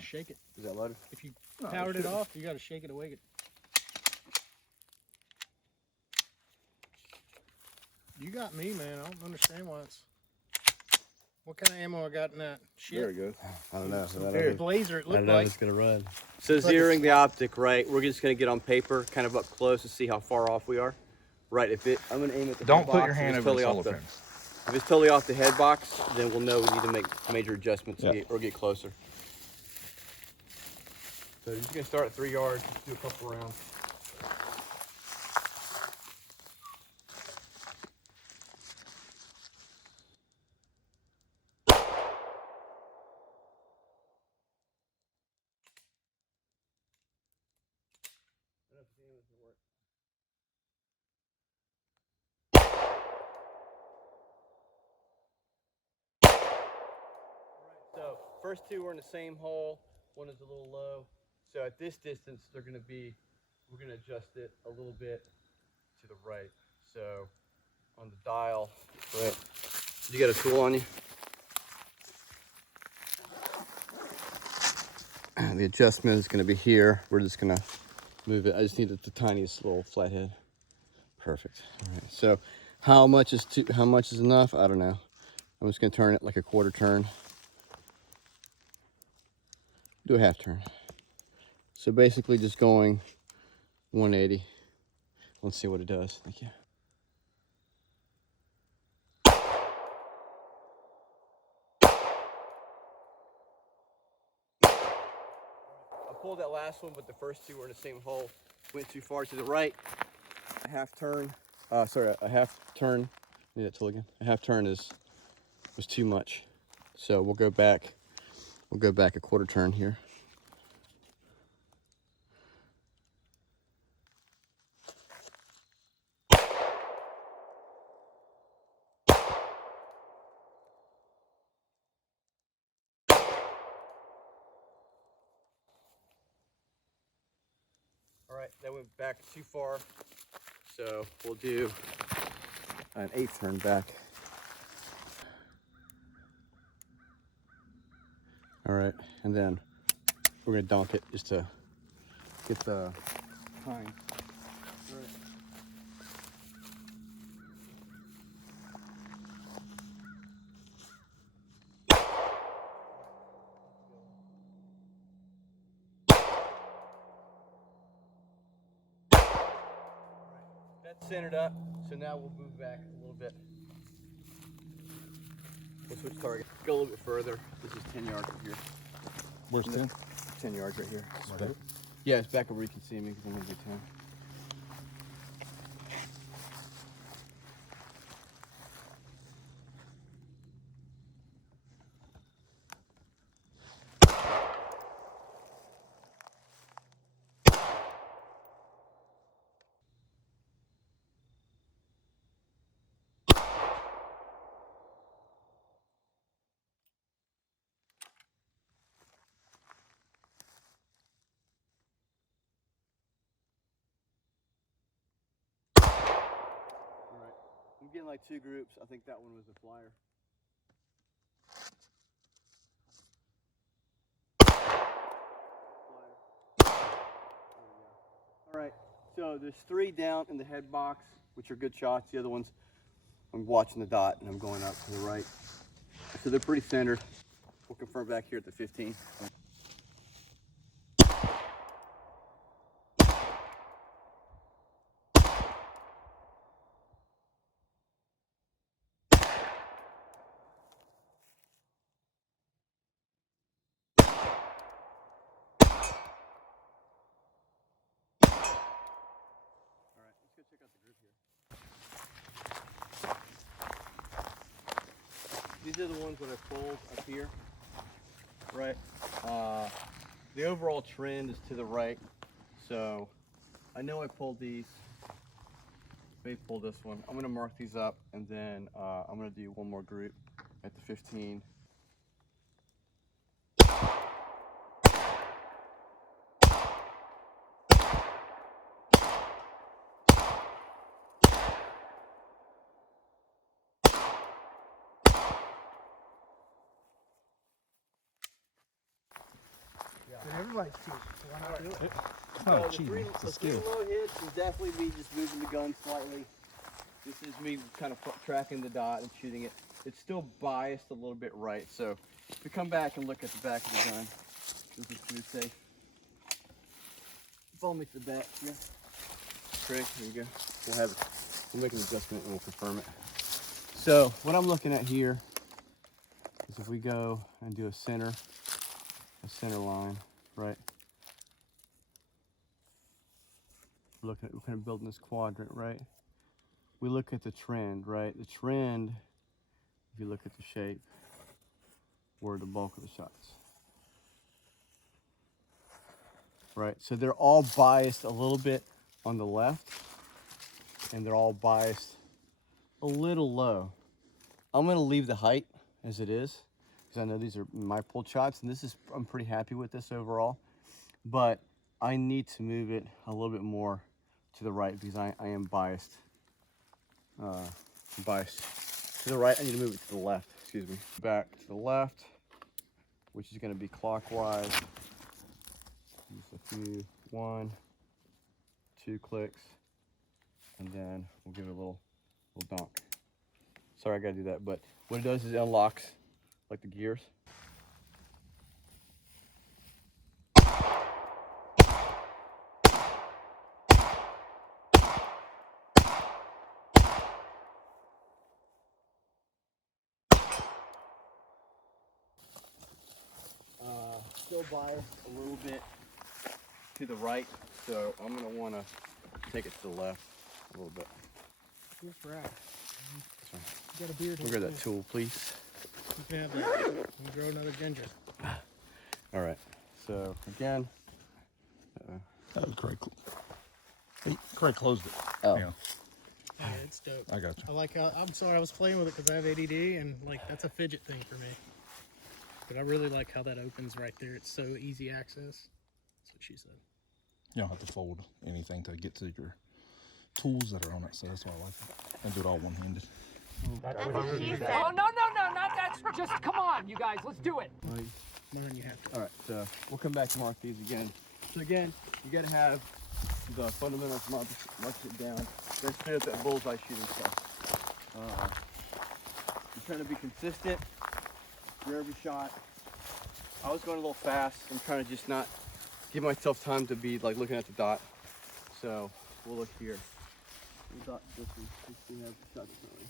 gotta shake it. Is that loaded? If you powered it off, you gotta shake it awake. You got me, man. I don't understand why it's. What kind of ammo I got in that shit? There it goes. I don't know. Some blazer, it I looked don't know like. if it's gonna run. So It's like zeroing the optic, right? We're just gonna get on paper, kind of up close to see how far off we are. Right, I'm gonna aim at the Don't head put box. your hand If it's over the totally solar off pins. If it's totally off the head box, then we'll know we need to make major adjustments or get closer. So you're just gonna start at 3 yards, just do a couple rounds. So first two are in the same hole. One is a little low. So at this distance, we're gonna adjust it a little bit to the right. So on the dial, right? You got a tool on you? The adjustment is gonna be here. We're just gonna move it. I just need the tiniest little flathead. Perfect. All right. So how much is enough? I don't know. I'm just gonna turn it like a quarter turn. Do a half turn. So basically just going 180. Let's see what it does. Thank you. I pulled that last one, but the first two were in the same hole. Went too far to the right. A half turn. A half turn. Need that tool again. A half turn was too much. So we'll go back. We'll go back a quarter turn here. All right, that went back too far. So we'll do an 8th turn back. All right, and then we're gonna dunk it just to get the time. That's centered up, so now we'll move back a little bit. We'll switch target. Go a little bit further. This is 10 yards right here. Where's 10? 10 yards right here. Right. Yeah, it's back where you can see me because I'm gonna do 10. I'm getting like 2 groups. I think that one was a flyer. All right, so there's 3 down in the head box, which are good shots. The other ones, I'm watching the dot and I'm going up to the right. So they're pretty centered. We'll confirm back here at the 15. Check out the group here. These are the ones that I pulled up here. Right. The overall trend is to the right. So I know I pulled these. Maybe pull this one. I'm gonna mark these up and then I'm gonna do one more group at the 15. But everybody's cheating, so why not do it? It's not the cheating, three, it's a the three skill. low hits is definitely me just moving the gun slightly. This is me kind of tracking the dot and shooting it. It's still biased a little bit right, so if we come back and look at the back of the gun, this is pretty safe. Follow me to the back here. Craig, here you go. We'll make an adjustment and we'll confirm it. So what I'm looking at here is if we go and do a center line, right? We're kind of building this quadrant, right? We look at the trend, right? The trend, if you look at the shape, were the bulk of the shots. Right, so they're all biased a little bit on the left, and they're all biased a little low. I'm gonna leave the height as it is, because I know these are my pulled shots, and I'm pretty happy with this overall, but I need to move it a little bit more to the right because I am biased. Biased to the right. I need to move it to the left, excuse me. Back to the left, which is gonna be clockwise. Just a few, 1, 2 clicks, and then we'll give it a little donk. Sorry, I gotta do that, but what it does is it unlocks like the gears. Still biased a little bit to the right, so I'm gonna wanna take it to the left a little bit. You're right. You got a beard. Look at that tool, please. You can have that. You can grow another ginger. All right, so again. That was Craig. Hey, Craig closed it. Oh. Yeah, Yeah, it's dope. I got you. I like how, I'm sorry I was playing with it because I have ADD and like that's a fidget thing for me. But I really like how that opens right there. It's so easy access. That's what she said. You don't have to fold anything to get to your tools that are on it, so that's why I like it. And do it all one-handed. Oh, no, not that. Just come on, you guys, let's do it. Mine you have to. All right, so we'll come back to mark these again. So again, you gotta have the fundamentals mark it down. Then stay up that bullseye shooting stuff. You're trying to be consistent for every shot. I was going a little fast. I'm trying to just not give myself time to be like looking at the dot. So we'll look here. The dot distance, we have the shot differently.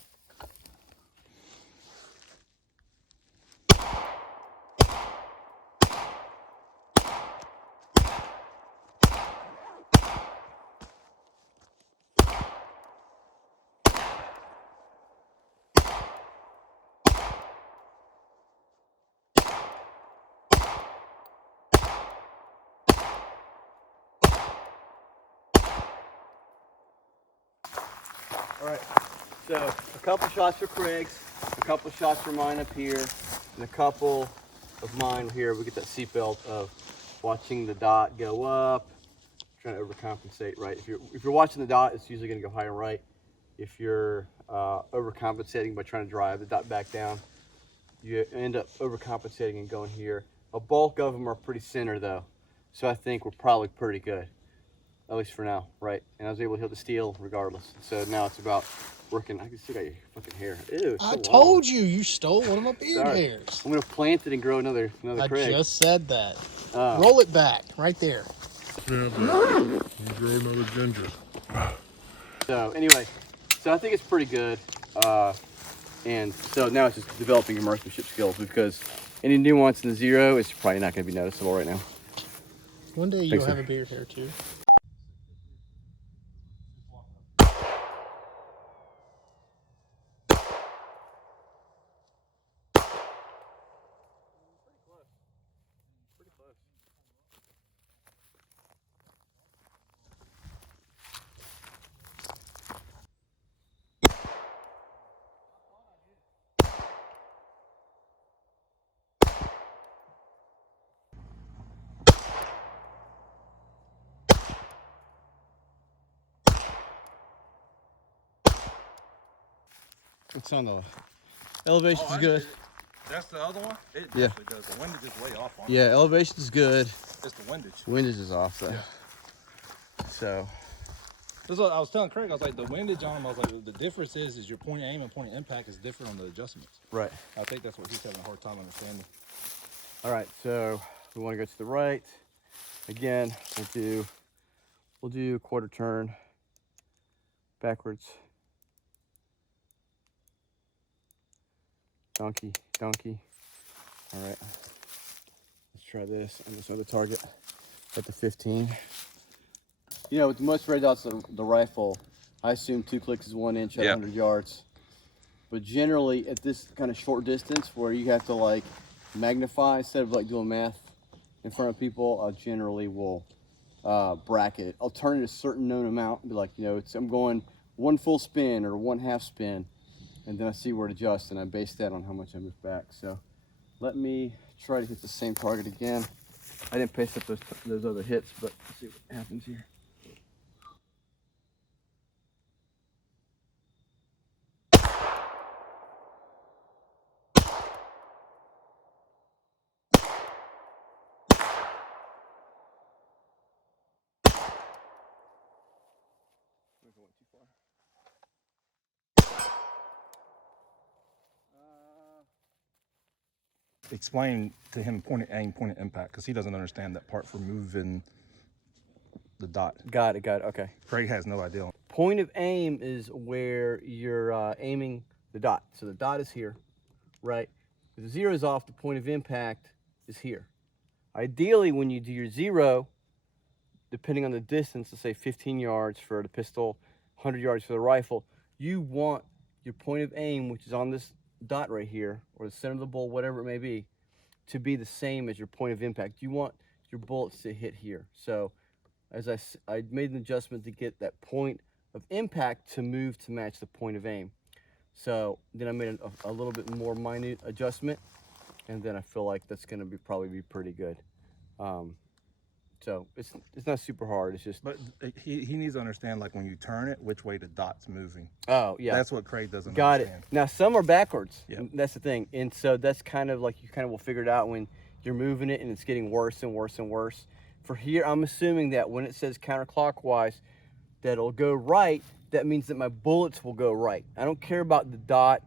All right, so a couple shots for Craig's, a couple shots for mine up here, and a couple of mine here. We get that seatbelt of watching the dot go up, trying to overcompensate, right? If you're watching the dot, it's usually gonna go high and right. If you're overcompensating by trying to drive the dot back down, you end up overcompensating and going here. A bulk of them are pretty center though, so I think we're probably pretty good. At least for now, right? And I was able to hit the steel regardless. So now it's about working. I can still got your fucking hair. Ew, it's so I long. told you, you stole one of my beard Sorry. hairs. I'm gonna plant it and grow another I Craig. just said that. Roll it back, right there. Yeah, but you grow another ginger. So anyway, so I think it's pretty good. And so now it's just developing your marksmanship skills because any nuance in the zero is probably not gonna be noticeable right now. One day you'll Thanks, have sir. a beard hair too. It's on the elevation is good. That's the other one? It Yeah. actually does. The wind is just way off on it. Yeah, elevation is good. It's just the windage. Windage is off though. So. This is what I was telling Craig. I was like, the windage on them. I was like, the difference is your point of aim and point of impact is different on the adjustments. Right. I think that's what he's having a hard time understanding. All right, so we want to go to the right. Again, we'll do a quarter turn backwards. Donkey, donkey. All right, let's try this on this other target at the 15. You know, with most red dots of the rifle, I assume 2 clicks is 1 inch at 100 yards. But generally, at this kind of short distance where you have to like magnify instead of like doing math in front of people, I generally will bracket it. I'll turn it a certain known amount and be like, you know, I'm going 1 full spin or 1 half spin, and then I see where it adjusts, and I base that on how much I move back. So let me try to hit the same target again. I didn't paste up those other hits, but let's see what happens here. Explain to him point of aim, point of impact, because he doesn't understand that part for moving the dot. Got it, okay. Craig has no idea. Point of aim is where you're aiming the dot. So the dot is here, right? If the 0 is off, the point of impact is here. Ideally, when you do your 0, depending on the distance, let's say 15 yards for the pistol, 100 yards for the rifle, you want your point of aim, which is on this dot right here, or the center of the bowl, whatever it may be, to be the same as your point of impact. You want your bullets to hit here. So as I made an adjustment to get that point of impact to move to match the point of aim. So then I made a little bit more minute adjustment, and then I feel like that's going to probably be pretty good. So it's not super hard. It's just. But he needs to understand, like, when you turn it, which way the dot's moving. Oh yeah. That's what Craig doesn't Got understand. it. Now some are backwards. Yep. That's the thing, and so that's kind of like you kind of will figure it out when you're moving it and it's getting worse and worse and worse. For here, I'm assuming that when it says counterclockwise, that it'll go right. That means that my bullets will go right. I don't care about the dot,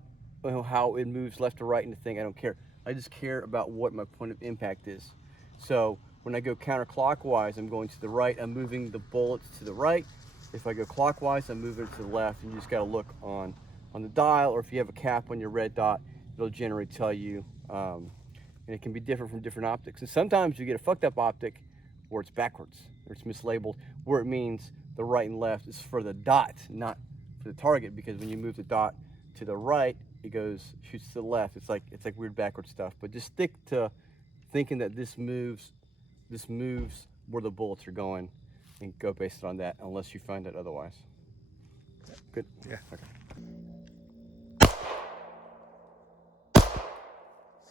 you know, how it moves left to right in the thing. I don't care. I just care about what my point of impact is. So when I go counterclockwise, I'm going to the right. I'm moving the bullets to the right. If I go clockwise, I'm moving it to the left. And you just got to look on the dial, or if you have a cap on your red dot, it'll generally tell you. And it can be different from different optics. And sometimes you get a fucked up optic where it's backwards, or it's mislabeled, where it means the right and left is for the dot, not for the target. Because when you move the dot to the right, it shoots to the left. It's like weird backward stuff. But just stick to thinking that this moves where the bullets are going, and go based on that, unless you find it otherwise. Good? Yeah. Okay.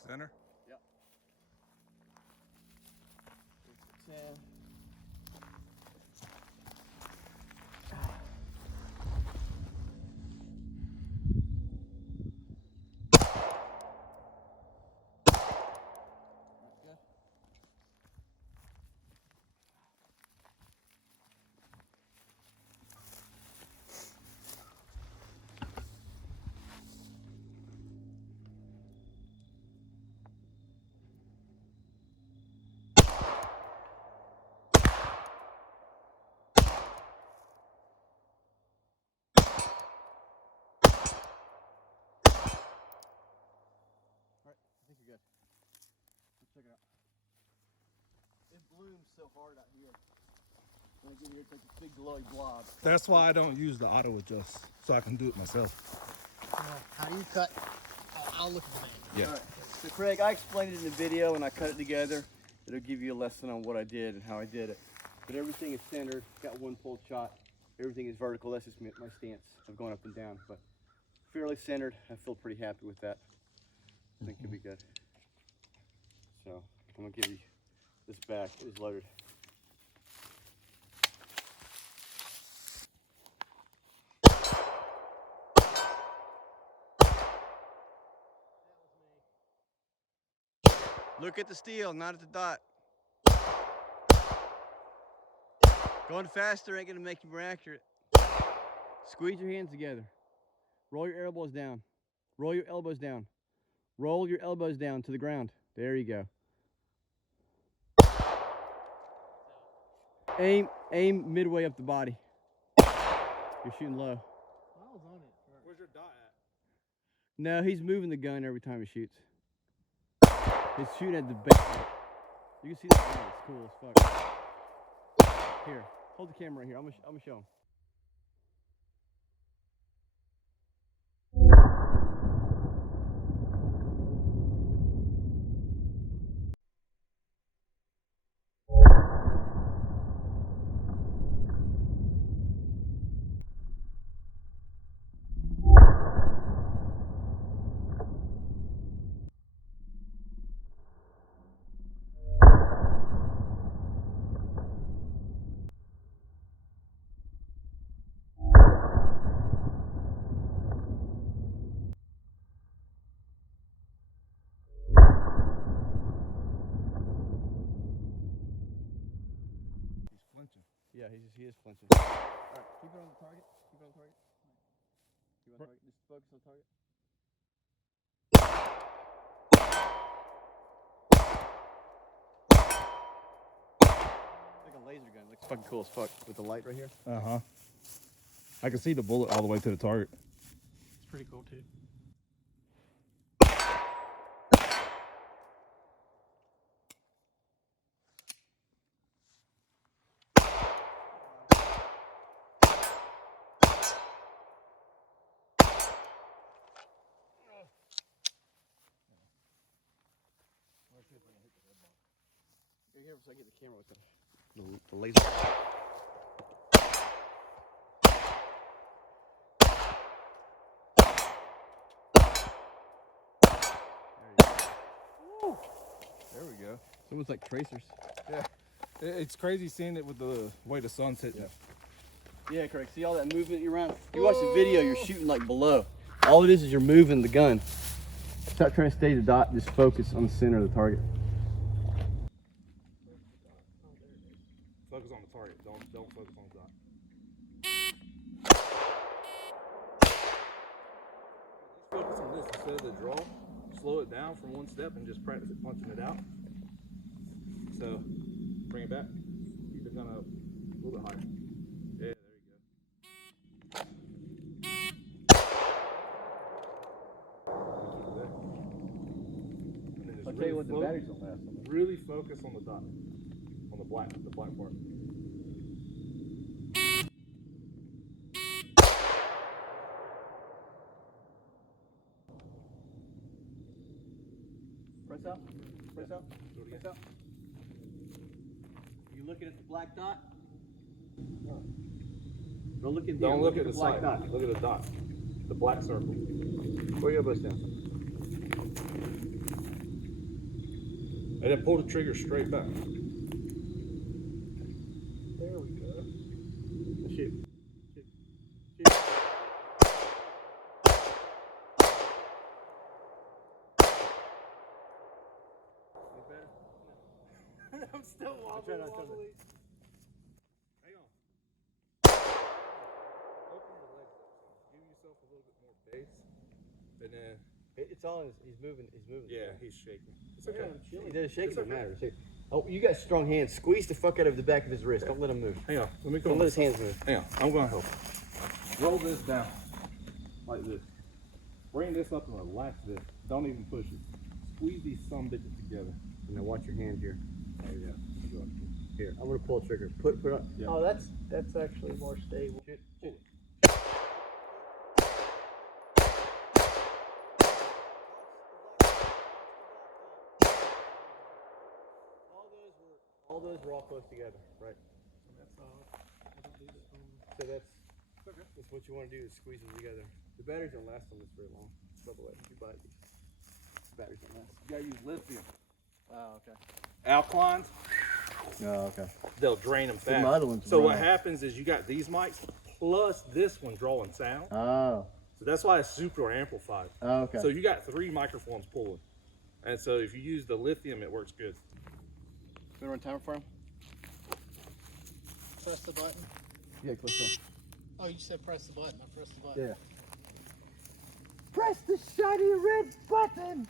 Center? Yep. 10. Good. Let's check it out. It blooms so hard out here. When I get here, it's like a big glowy blob. That's why I don't use the auto adjust, so I can do it myself. How do you cut? I'll look at the name. Yeah. All right. So Craig, I explained it in the video and I cut it together. It'll give you a lesson on what I did and how I did it. But everything is centered. Got one pulled shot. Everything is vertical. That's just my stance of going up and down. But fairly centered. I feel pretty happy with that. I think it'll be good. So I'm gonna give you this back. It is loaded. Look at the steel, not at the dot. Going faster ain't gonna make you more accurate. Squeeze your hands together. Roll your elbows down. Roll your elbows down. Roll your elbows down to the ground. There you go. Aim midway up the body. You're shooting low. I was on it. Where's your dot at? No, he's moving the gun every time he shoots. He's shooting at the base. You can see that. It's cool as fuck. Here, hold the camera right here. I'm gonna show him. Yeah, he is flinching. All right, keep it on the target. Keep it on the target. Keep it on the target. Just focus on the target. Like a laser gun. Looks fucking cool as fuck with the light right here. Uh-huh. I can see the bullet all the way to the target. It's pretty cool too. Right here, so I get the camera with the laser. There we go. It's almost like tracers. Yeah. It's crazy seeing it with the way the sun's hitting. Yeah, Craig. See all that movement you're around? You watch the video, you're shooting like below. All it is you're moving the gun. Stop trying to stay the dot, just focus on the center of the target. Focus on the target. Don't focus on the dot. Focus on this instead of the draw. Slow it down from one step and just practice it punching it out. So bring it back. Keep the gun up a little bit higher. Yeah, there you go. I'll tell you what, the batteries don't last. Really focus on the dot, on the black part. Press out. Press out. Press out. You looking at the black dot? Don't look at the Don't look at the black side. dot. Look at the dot. The black circle. Pull your elbows down. And then pull the trigger straight back. There we go. Shoot. Shoot. Shoot. Better? I'm still wobbly. Hang on. Open your legs up some. Give yourself a little bit more base. And then It's all he's moving. He's moving. yeah, he's shaking. It's okay. He does shake. It doesn't matter. Oh, you got strong hands. Squeeze the fuck out of the back of his wrist. Don't let him move. Hang on. Let me go. Don't let his hands move. Hang on. I'm gonna help. Roll this down. Like this. Bring this up and relax this. Don't even push it. Squeeze these bitches together. And now watch your hand here. There you go. Here, I'm gonna pull the trigger. Put on. Yeah. Oh, that's actually more stable. Shoot, shoot. All those were all close together, right? That's I don't do that. So that's what you want to do is squeeze them together. The batteries don't last on this very long. By the way, if you buy these, the batteries don't last. You gotta use lithium. Oh, okay. Alkalines, Oh, okay. they'll drain them fast. my other ones So what run. happens is you got these mics plus this one drawing sound. Oh. So that's why it's super amplified. Oh, okay. So you got 3 microphones pulling. And so if you use the lithium, it works good. You want to run timer for him? Press the button. Yeah, click on. Oh, you said press the button. I pressed the button. Yeah. Press the shiny red button!